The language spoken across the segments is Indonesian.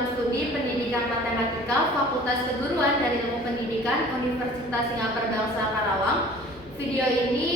Program Studi Pendidikan Matematika Fakultas Keguruan dan Ilmu Pendidikan Universitas Singapura Bangsa Karawang. Video ini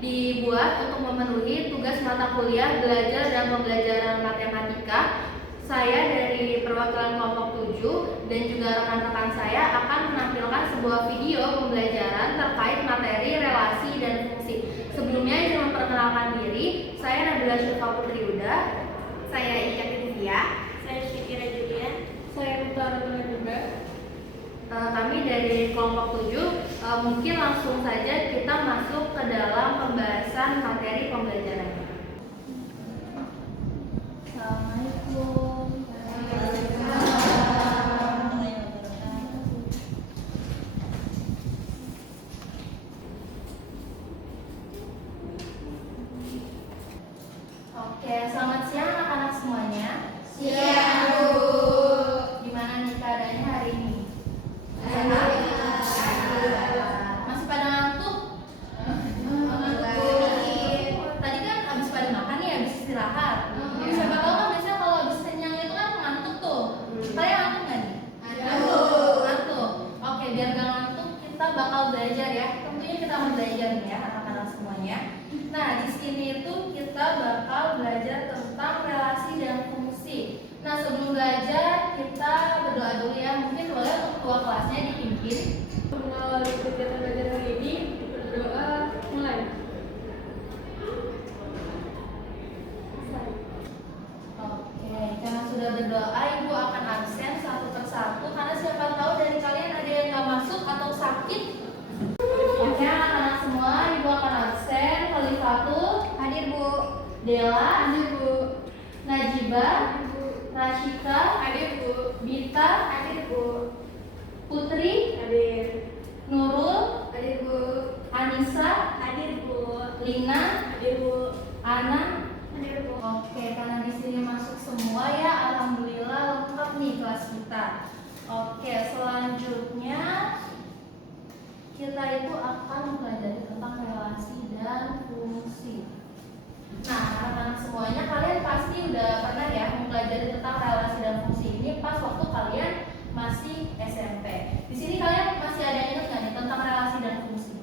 dibuat untuk memenuhi tugas mata kuliah belajar dan pembelajaran matematika. Saya dari perwakilan kelompok 7 dan juga rekan-rekan saya akan menampilkan sebuah video pembelajaran terkait materi relasi dan fungsi. Sebelumnya izin memperkenalkan diri, saya Nabila Syifa Putri Uda. Saya Ika Divya. Saya Syikira Julian. Saya Utara juga. Kami dari kelompok 7. Mungkin langsung saja kita masuk ke dalam pembahasan materi pembelajarannya. Assalamualaikum. Oke, selamat siang anak-anak semuanya. Siang, Bu. Gimana nih keadaannya hari ini? Masih pada ngantuk? Tadi kan abis pada makan nih, abis istirahat. Siapa tahu kan biasanya kalau abis kenyang itu kan ngantuk tuh. Kalian ngantuk nggak nih? Ngantuk. Oke, biar gak ngantuk kita bakal belajar ya. Tentunya kita mau belajar nih ya anak-anak semuanya. Nah, di sini itu kita bakal belajar tentang relasi dan fungsi. Nah, sebelum belajar kita berdoa dulu ya. Mungkin boleh untuk ketua kelasnya dipimpin. Mengawali kegiatan belajar hari ini, berdoa mulai. Oke, karena sudah berdoa, Ibu akan absen satu persatu karena siapa tahu dari kalian ada yang nggak masuk atau sakit. Oke, anak-anak semua, Ibu akan absen. Khalifatul, Hadir, Bu. Dela, Hadir, Bu. Najibah, Hadir, Bu. Rashika, Hadir, Bu. Bita, Hadir, Bu. Putri, Hadir. Nurul, Hadir, Bu. Anissa, Hadir, Bu. Lina, Hadir, Bu. Ana. Hadir, Bu. Oke, karena di sini masuk semua ya, alhamdulillah lengkap nih kelas kita. Oke, selanjutnya kita itu akan mempelajari tentang relasi dan fungsi. Nah, anak-anak semuanya kalian pasti udah pernah ya mempelajari tentang relasi dan fungsi ini pas waktu kalian masih SMP. Di sini kalian masih ada yang ingat nggak nih tentang relasi dan fungsi?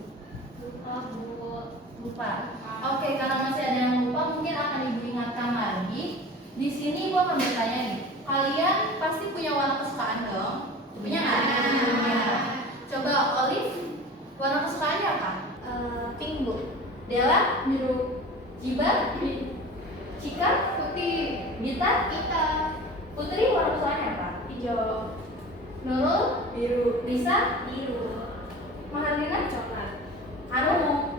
Lupa. Oke, karena masih ada yang lupa, mungkin akan Ibu ingatkan lagi. Di sini Ibu akan bertanya nih, kalian pasti punya warna kesukaan dong? Punya nggak? Punya. Coba Olive, warna kesukaannya apa? Pink, Bu. Della, Biru. Jibar, Cika, Putih. Gita, Putri, warna kesukaannya apa? Hijau. Nurul, Biru. Risa, Biru. Maharlina, Coklat. Anu.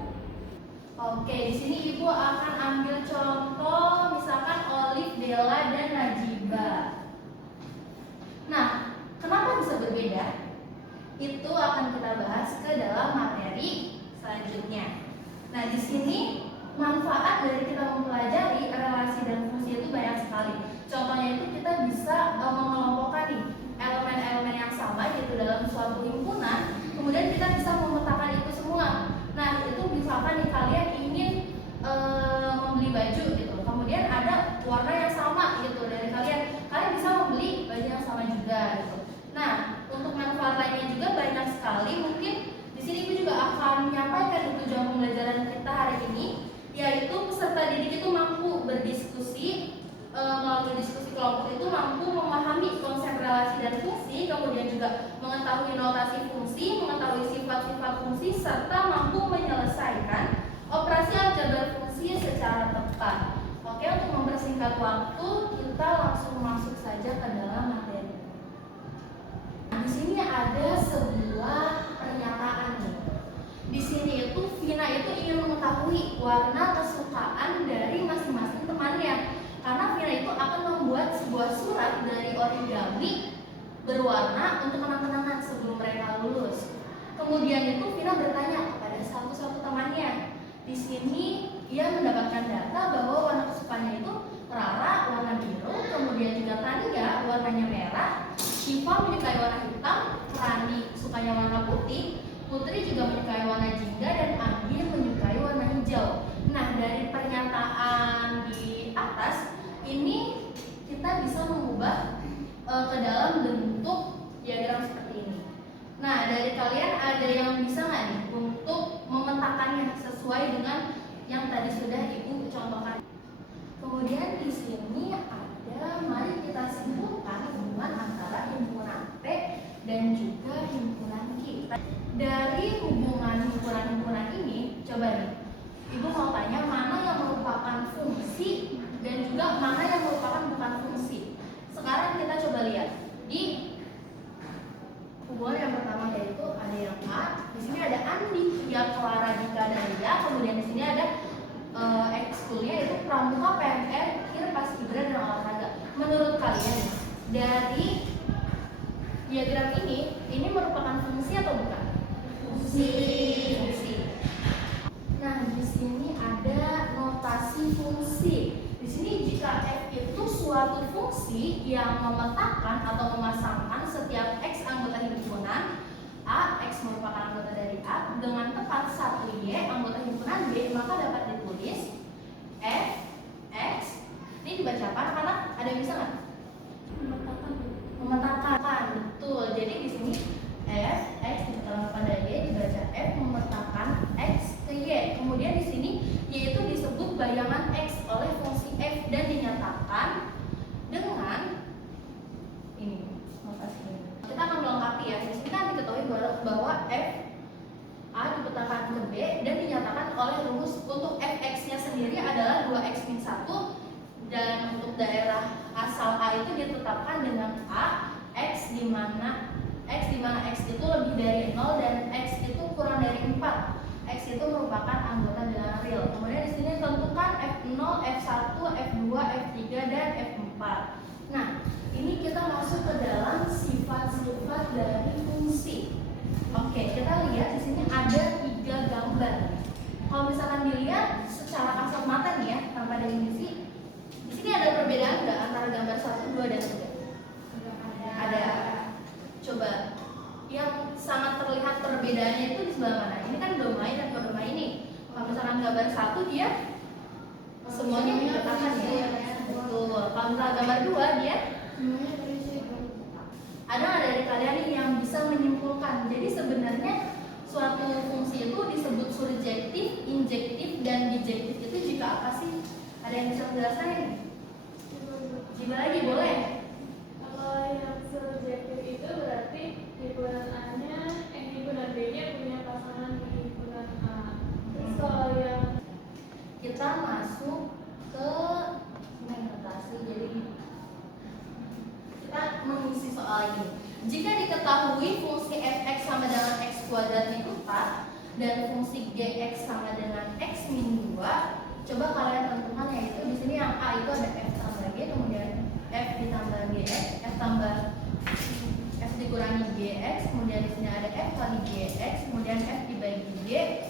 Oke, di sini Ibu akan ambil contoh misalkan Olive, Della, dan Najibah. Nah, kenapa bisa berbeda? Itu akan kita bahas ke dalam materi selanjutnya. Nah, di sini manfaat dari kita mempelajari relasi dan fungsi itu banyak sekali. Contohnya itu kita bisa mengelompokkan nih elemen-elemen yang sama gitu dalam suatu himpunan, kemudian kita bisa memetakan itu semua. Nah, itu misalkan nih kalian ingin membeli baju gitu, kemudian ada warna yang sama gitu dari kalian bisa membeli baju yang sama juga gitu. Nah, untuk manfaat lainnya juga banyak sekali. Mungkin di sini Ibu juga akan menyampaikan tujuan pembelajaran kita hari ini, yaitu peserta didik itu mampu berdiskusi melalui diskusi kelompok itu mampu memahami konsep relasi dan fungsi, kemudian juga mengetahui notasi fungsi, mengetahui sifat-sifat fungsi, serta mampu menyelesaikan operasi aljabar fungsi secara tepat. Oke, untuk mempersingkat waktu, kita langsung masuk saja ke dalam materi. Di sini ada sebuah pernyataan nih. Di sini itu Vina itu ingin mengetahui warna kesukaan dari masing-masing temannya. Karena Vina itu akan membuat sebuah surat dari origami berwarna untuk kenang-kenangan sebelum mereka lulus. Kemudian itu Vina bertanya kepada satu-satu temannya. Di sini ia mendapatkan data bahwa warna kesukaannya itu Rara warna biru, kemudian juga Tania warnanya merah, Syifa menyukai warna hitam, Rani sukanya warna putih, Putri juga menyukai warna jingga, dan Andi menyukai warna hijau. Nah, dari pernyataan di atas ini kita bisa mengubah ke dari kalian ada yang bisa nggak nih untuk memetakannya sesuai dengan yang tadi sudah Ibu contohkan? Kemudian di sini ada, mari kita simpulkan hubungan antara himpunan P dan juga himpunan Q. Dari himpunan ini, coba nih, Ibu mau tanya mana yang merupakan fungsi dan juga mana yang merupakan bukan fungsi. Sekarang kita coba lihat di hubungan yang pertama, yaitu ada yang A. Di sini ada Andi, yang Clara, Dika, dan Lia. Kemudian di sini ada ekskulnya itu pramuka, PNN, kir, paskibra, dan olahraga. Menurut kalian dari diagram ini merupakan fungsi atau bukan? Fungsi. Nah, di sini ada notasi fungsi. Di sini jika F itu suatu fungsi yang memetakan atau memasangkan setiap X anggota himpunan A, X merupakan anggota dari A, dengan tepat 1 Y anggota himpunan B, maka dapat ditulis F, X. Ini dibacakan karena ada yang bisa nggak? Memetakan, betul. Jadi di sini F, X dipetakan pada Y, dibaca F memetakan X ke Y. Kemudian di sini Y itu disebut bayangan X oleh fungsi F dan dinyatakan dengan ini notasinya. Kita akan melengkapi ya. Di sini kan diketahui bahwa F A dipetakan ke B dan dinyatakan oleh rumus untuk Fx-nya sendiri adalah 2x-1, dan untuk daerah asal A itu ditetapkan dengan A, X di mana X itu lebih dari 0 dan X itu kurang dari 4. X itu merupakan anggota dengan real. Kemudian di sini tentukan F0, F1, F2, F3 dan F4. Nah, ini kita masuk ke dalam sifat-sifat dari fungsi. Oke, kita lihat di sini ada 3 gambar. Kalau misalkan dilihat secara kasat mata nih ya, tanpa definisi, di sini ada perbedaan nggak antara gambar 1, 2, dan 3? Ada. Coba yang sangat terlihat perbedaannya itu di sebelah mana? Ini kan domain dan kodomain ini. Kalau misalkan gambar 1 dia semuanya dipetakan ya. Betul. Kalau misalkan gambar 2 dia ada nggak dari kalian nih yang bisa menyimpulkan? Jadi sebenarnya suatu fungsi itu disebut surjektif, injektif, dan bijektif itu jika apa sih? Ada yang bisa menjelaskan? Coba lagi boleh? Kalau yang surjektif itu berarti himpunan A-nya, himpunan B-nya punya pasangan di himpunan A. Terus kalau yang Kita masuk ke notasi, jadi kita mengisi soal ini. Jika diketahui fungsi fx sama dengan x kuadratnya 4 dan fungsi gx sama dengan x min 2, coba kalian tentukan, yaitu di sini yang A itu ada f tambah g, kemudian f ditambah gx, f tambah f dikurangi gx, kemudian di sini ada f kali gx, kemudian f dibagi gx.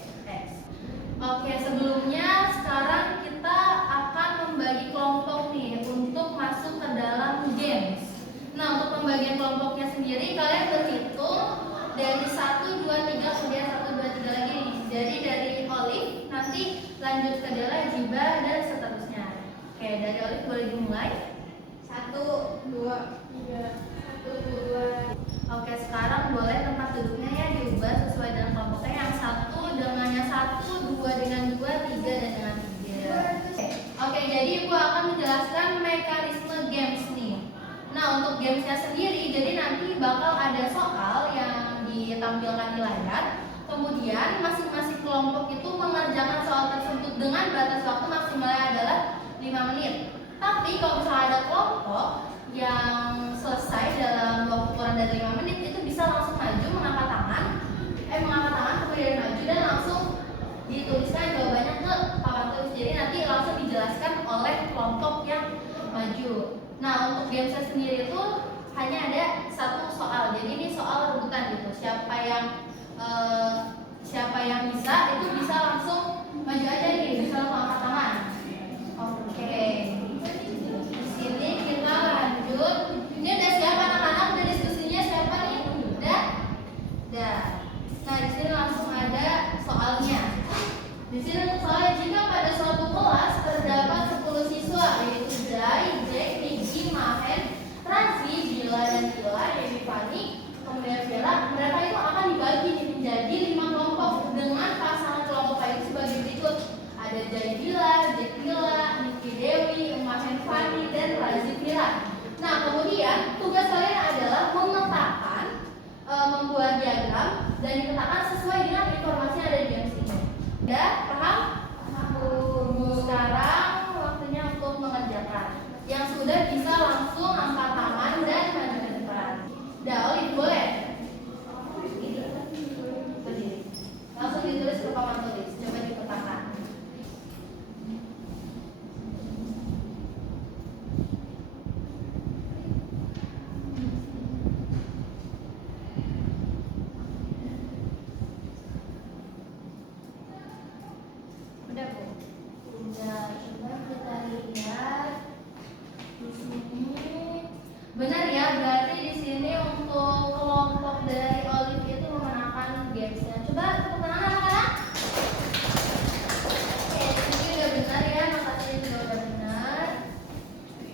Oke, sebelumnya sekarang kita akan membagi kelompok nih untuk masuk ke dalam games. Nah, untuk pembagian kelompoknya sendiri kalian berhitung dari 1, 2, 3, kemudian 1, 2, 3 lagi nih. Jadi dari Olive nanti lanjut ke Dela, Jiba, dan seterusnya. Oke, dari Olive boleh dimulai. 1, 2, 3. 1, 2. Oke, sekarang boleh tempat duduknya ya diubah sesuai dengan kelompoknya. Yang 1 dengannya 1, 2 dengan 2, 3 dan dengan 3. Oke, jadi Ibu akan menjelaskan mekanisme games nih. Nah, untuk gamesnya sendiri, jadi nanti bakal ada soal yang ditampilkan di layar. Kemudian masing-masing kelompok itu mengerjakan soal tersebut dengan batas waktu maksimalnya adalah 5 menit. Tapi kalau misalnya ada kelompok yang selesai dalam waktu kurang dari 5 menit, itu bisa langsung maju mengangkat tangan, kemudian maju dan langsung dituliskan jawabannya ke papan tulis. Jadi nanti langsung dijelaskan oleh kelompok yang maju. Nah, untuk gamesnya sendiri itu hanya ada 1 soal. Jadi ini soal rebutan gitu. Siapa yang bisa itu bisa langsung maju aja nih, bisa langsung angkat tangan. Oke. Di sini kita lanjut. Ini udah siap anak-anak? Udah diskusinya siapa nih? Udah? Udah. Nah, di sini langsung ada soalnya. Di sini untuk soalnya, jika pada suatu kelas terdapat 10 siswa, yaitu Zai, Jack, Niki, Mahen, Ransi, Bila, dan Tila, Dewi, Fani, kemudian Bella, mereka itu akan Udah Bu. Udah, coba kita lihat di sini. Benar ya, berarti di sini untuk kelompok dari Olive itu memenangkan gamesnya. Coba tepuk tangan anak-anak. Oke, ini udah benar ya, makasih juga udah benar.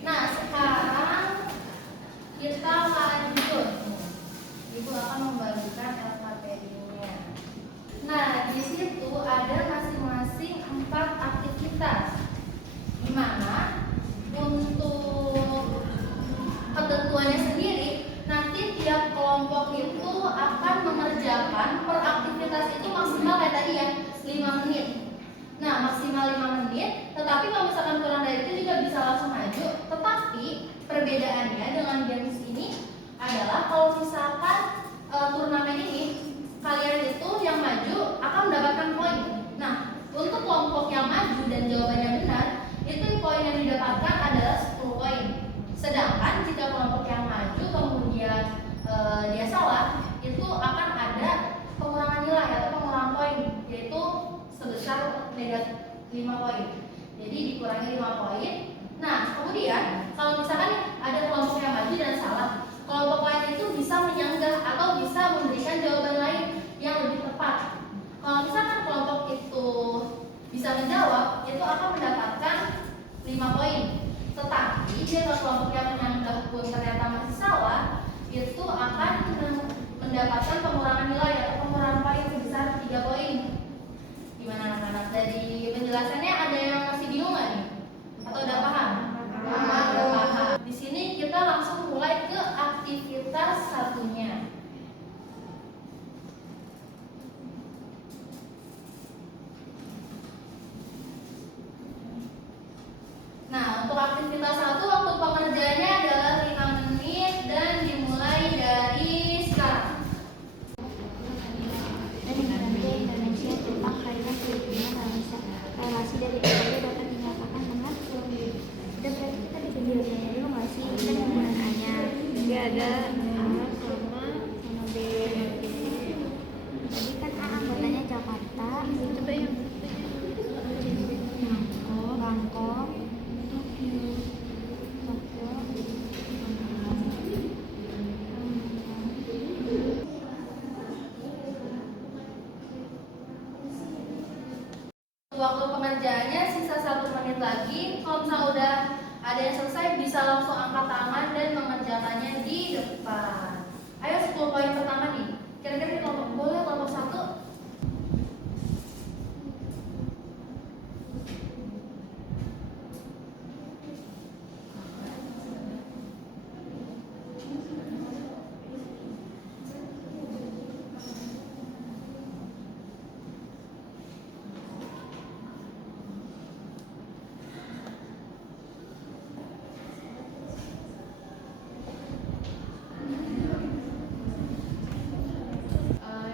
Nah, sekarang kita lanjut. Ibu akan membagikan LKPD-nya. Nah, di situ ada masing-masing 4 aktivitas. Di mana untuk ketentuannya sendiri, nanti tiap kelompok itu akan mengerjakan per aktivitas itu maksimal kayak tadi ya, 5 menit. Nah, maksimal 5 menit, tetapi kalau misalkan kurang dari itu juga bisa langsung maju. Tetapi perbedaannya dengan games ini adalah kalau misalkan turnamen ini kalian itu yang maju akan mendapatkan poin. Nah, untuk kelompok yang maju dan jawabannya benar, itu poin yang didapatkan adalah 10 poin. Sedangkan jika kelompok yang maju kemudian dia salah, itu akan ada pengurangan nilai atau pengurangan poin, yaitu sebesar negatif 5 poin. Jadi dikurangi 5 poin. Nah, kemudian kalau misalkan ada kelompok yang maju dan salah, kelompok lain itu bisa menyanggah atau bisa memberikan jawaban lain yang lebih tepat. Kalau misalkan kelompok itu bisa menjawab, itu akan mendapatkan 5 poin. Tetapi jika kelompok yang menyanggah pun ternyata masih salah, itu akan mendapatkan pengurangan nilai atau pengurangan poin sebesar 3 poin. Gimana anak-anak? Dari penjelasannya ada yang masih bingung nggak nih? Atau udah paham? Udah paham. Di sini kita langsung mulai ke aktivitas satunya. Nah, untuk aktivitas 1 waktu pengerjaannya adalah 5 menit dan dimulai dari sekarang. Dari Belanda, Indonesia, Jepang, Thailand, Filipina, Malaysia. Relasi dari keduanya dapat dinyatakan dengan udah berarti kita bikin dulunya dulu nggak sih? Kita penggunaannya nggak ada A sama B. Tadi kan A anggotanya Jakarta, coba yang Bangkok, Tokyo. Waktu pengerjaannya sisa 1 menit lagi. Kalau misalnya udah ada yang selesai, bisa langsung angkat tangan dan mengerjakannya di depan. Ayo 10 poin pertama nih. Kira-kira di kelompok boleh kelompok 1?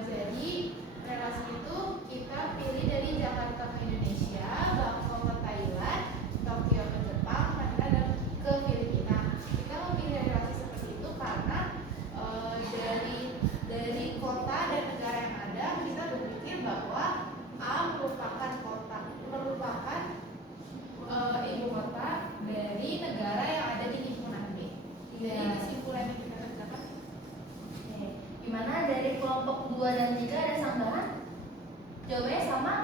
Jadi relasi itu kita pilih dari Jakarta ke Indonesia, Bangkok ke Thailand, Tokyo ke Jepang, Manila ke Filipina. Kita memilih relasi seperti itu karena dari kota dan negara yang ada, kita berpikir bahwa A merupakan ibu kota dari negara yang ada di lingkungan B. Jadi kesimpulan yang kita kerjakan. Oke. Gimana dari kelompok 2 dan 3 ada sanggahan? Jawabannya sama?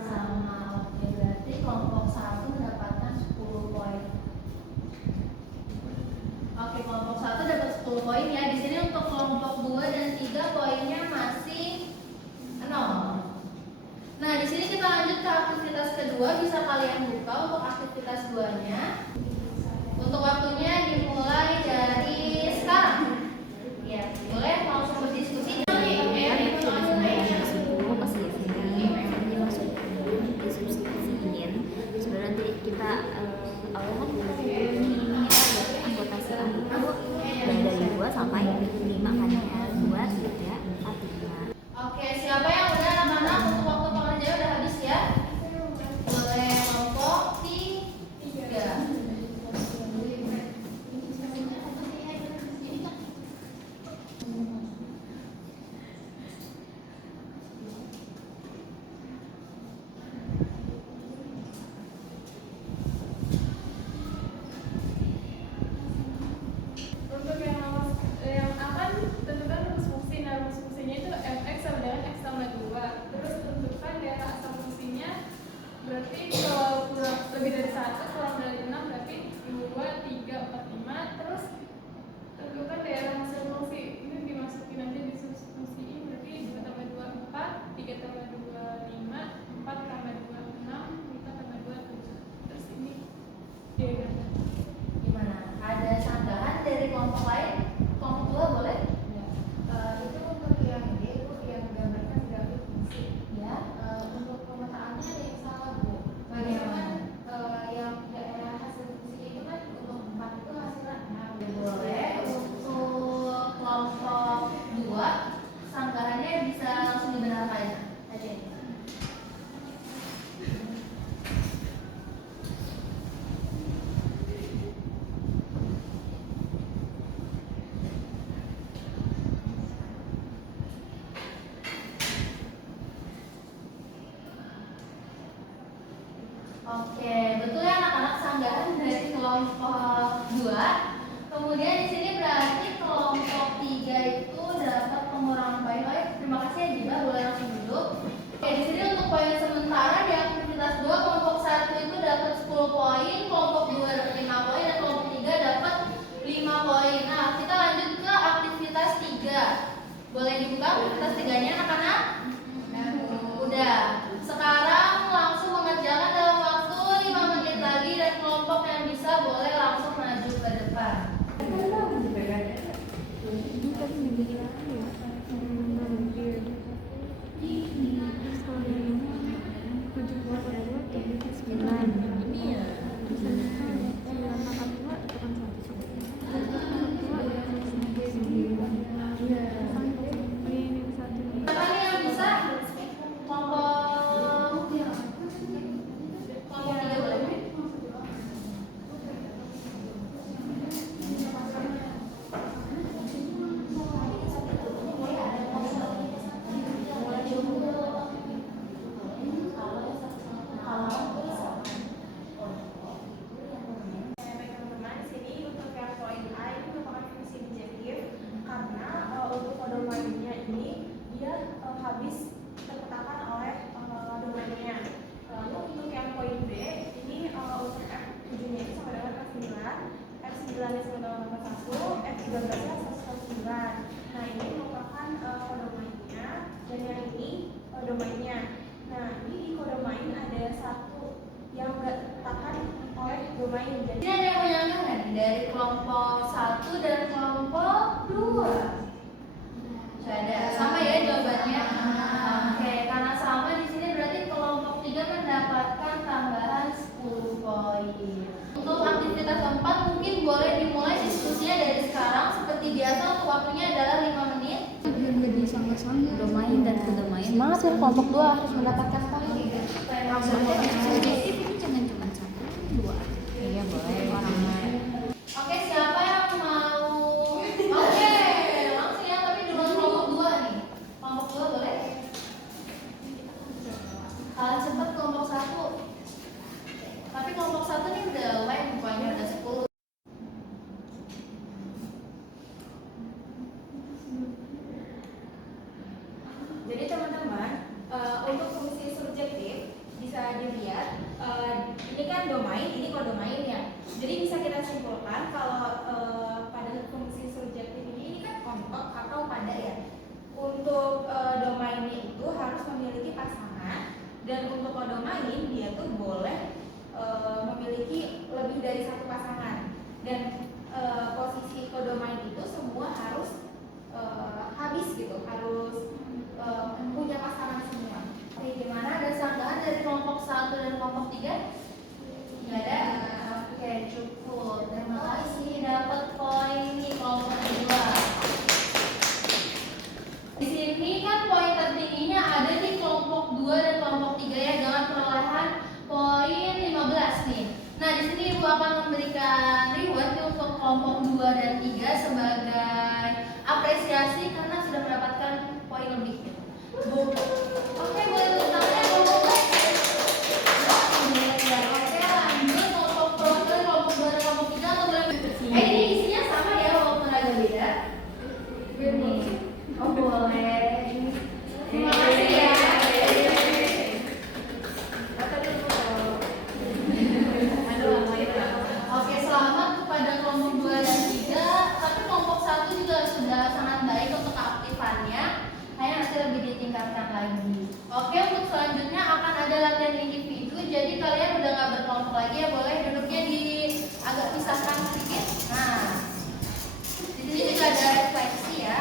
Sama. Oke, berarti kelompok 1 mendapatkan 10 poin. Oke, kelompok 1 dapat 10 poin ya. Di sini untuk kelompok 2 dan 3 poinnya masih 0. Nah, di sini kita lanjut ke aktivitas kedua. Bisa kalian buka untuk aktivitas 2-nya. Untuk waktunya dimulai dari sekarang. Ya, boleh langsung berdiskusi. Sudah nanti kita awalnya kita ini ada anggota sekarang itu dari 2 sampai 5 kan ya, 2, 3, 4, 5. Oke, siapa yang udah anak-anak untuk waktu pengerjaan udah habis ya? Boleh kelompok 3. Oke, betul ya anak-anak, sanggahan dari kelompok 2. Kemudian di sini berarti kelompok 3 itu dapat pengurangan poin. Terima kasih ya Jiba, boleh langsung duduk. Oke, di sini untuk poin sementara di aktivitas 2, kelompok 1 itu dapat 10 poin, kelompok 2 dapat 5 poin, dan kelompok 3 dapat 5 poin. Nah, kita lanjut ke aktivitas 3. Boleh dibuka aktivitas 3-nya anak-anak? Udah. Sekarang langsung mengerjakan dalam waktu 5 menit lagi, dan kelompok yang bisa boleh langsung maju ke depan. Siapa nih yang bisa? Kelompok 3 boleh? Baik teman-teman, di sini untuk yang poin A ini merupakan fungsi objektif karena untuk domainnya ini dia habis terpetakan oleh domainnya. Lalu untuk yang poin B ini untuk F7-nya itu sama dengan F9, F9-nya sama dengan nomor 1, F13-nya 109. Nah, ini merupakan kodomainnya, dan yang ini domainnya. Nah, ini di kodomain ada satu yang enggak terpetakan oleh domain. Jadi Ini ada yang menyangka nggak nih dari kelompok 1 dan kelompok 2? Sudah ada. Sama ya jawabannya. Oke, karena sama di sini berarti kelompok 3 mendapatkan tambahan 10 poin. Untuk aktivitas 4 mungkin boleh dimulai diskusinya dari sekarang. Seperti biasa untuk waktunya adalah 5 menit. Domain dan kedomain. Semangat ya, kelompok 2 harus mendapatkan poin. Maksudnya subjektif ini jangan cuma 1, 2. Iya boleh. Oke, siapa yang mau? Oke, langsung ya, tapi duluan kelompok 2 nih. Kelompok 2 boleh? Kalian cepat kelompok 1. Tapi kelompok 1 nih udah lain, pokoknya udah 10. Jadi teman-teman, untuk fungsi subjektif bisa dilihat ini kan domain, ini kodomain ya. Jadi bisa kita simpulkan kalau pada fungsi subjektif ini kan kontok atau pada ya. Untuk domainnya itu harus memiliki pasangan, dan untuk kodomain dia tuh boleh memiliki lebih dari satu pasangan. Dan posisi kodomain itu semua harus habis gitu, harus punya pasangan semua. Oke, gimana? Ada sanggahan dari kelompok 1 dan kelompok 3? Nggak ada? Oke, cukup. Terima kasih. Dapat poin nih kelompok 2. Di sini kan poin tertingginya ada di kelompok 2 dan kelompok 3 ya, dengan perolehan poin 15 nih. Nah, di sini Ibu akan memberikan reward nih untuk kelompok 2 dan 3 sebagai apresiasi karena sudah mendapatkan poin lebih. Oke, boleh tepuk tangannya kelompok 2. Oke, lanjut kelompok 2 dan kelompok 3 atau boleh? Ini isinya sama ya walaupun agak beda. Nih. Oh, boleh. Terima kasih ya. Oke, selamat kepada kelompok 2 dan 3. Tapi kelompok 1 juga sudah sangat baik untuk keaktifannya. Hanya nanti lebih ditingkatkan lagi. Oke, untuk selanjutnya akan ada latihan individu. Jadi kalian udah nggak berkelompok lagi ya, boleh duduknya di agak pisahkan sedikit. Nah, di sini juga ada refleksi ya.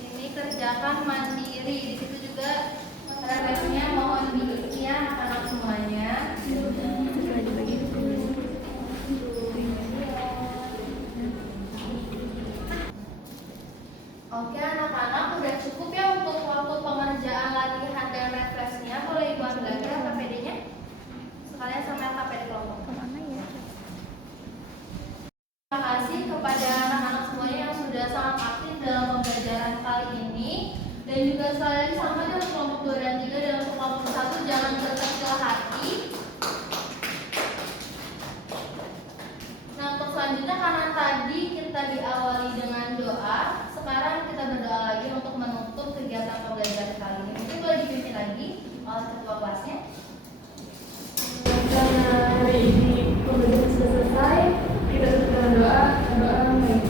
Di sini kerjakan mandiri. Di situ juga refleksinya mohon diikuti ya anak-anak semuanya. Oke anak-anak, udah cukup ya untuk waktu pengerjaan latihan dan refleksinya. Boleh Ibu ambil lagi LKPD-nya? Sekalian sama LKPD kelompok. Kemana ya? Terima kasih kepada anak-anak semuanya yang sudah sangat aktif dalam pembelajaran kali ini. Dan juga sekali lagi sama dengan kelompok 2 dan 3 dan untuk kelompok 1 jangan berkecil karena tadi kita diawali dengan doa, sekarang kita berdoa lagi untuk menutup kegiatan pembelajaran kali ini. Mungkin boleh dipimpin lagi oleh ketua kelasnya. Karena hari ini pembelajaran sudah selesai, kita tutup dengan doa baik.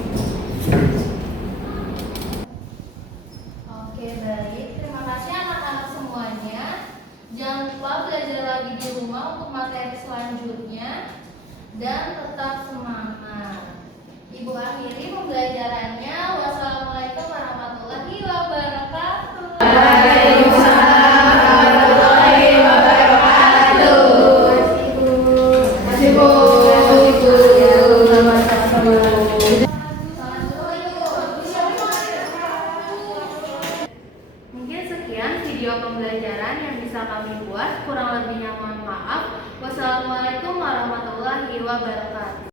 Oke, baik. Terima kasih anak-anak semuanya. Jangan lupa belajar lagi di rumah untuk materi selanjutnya dan tetap semangat. Ibu akhiri pembelajarannya. Wassalamualaikum warahmatullahi wabarakatuh. Mungkin sekian video pembelajaran yang bisa kami buat. Kurang lebihnya mohon maaf. Wassalamualaikum warahmatullahi wabarakatuh.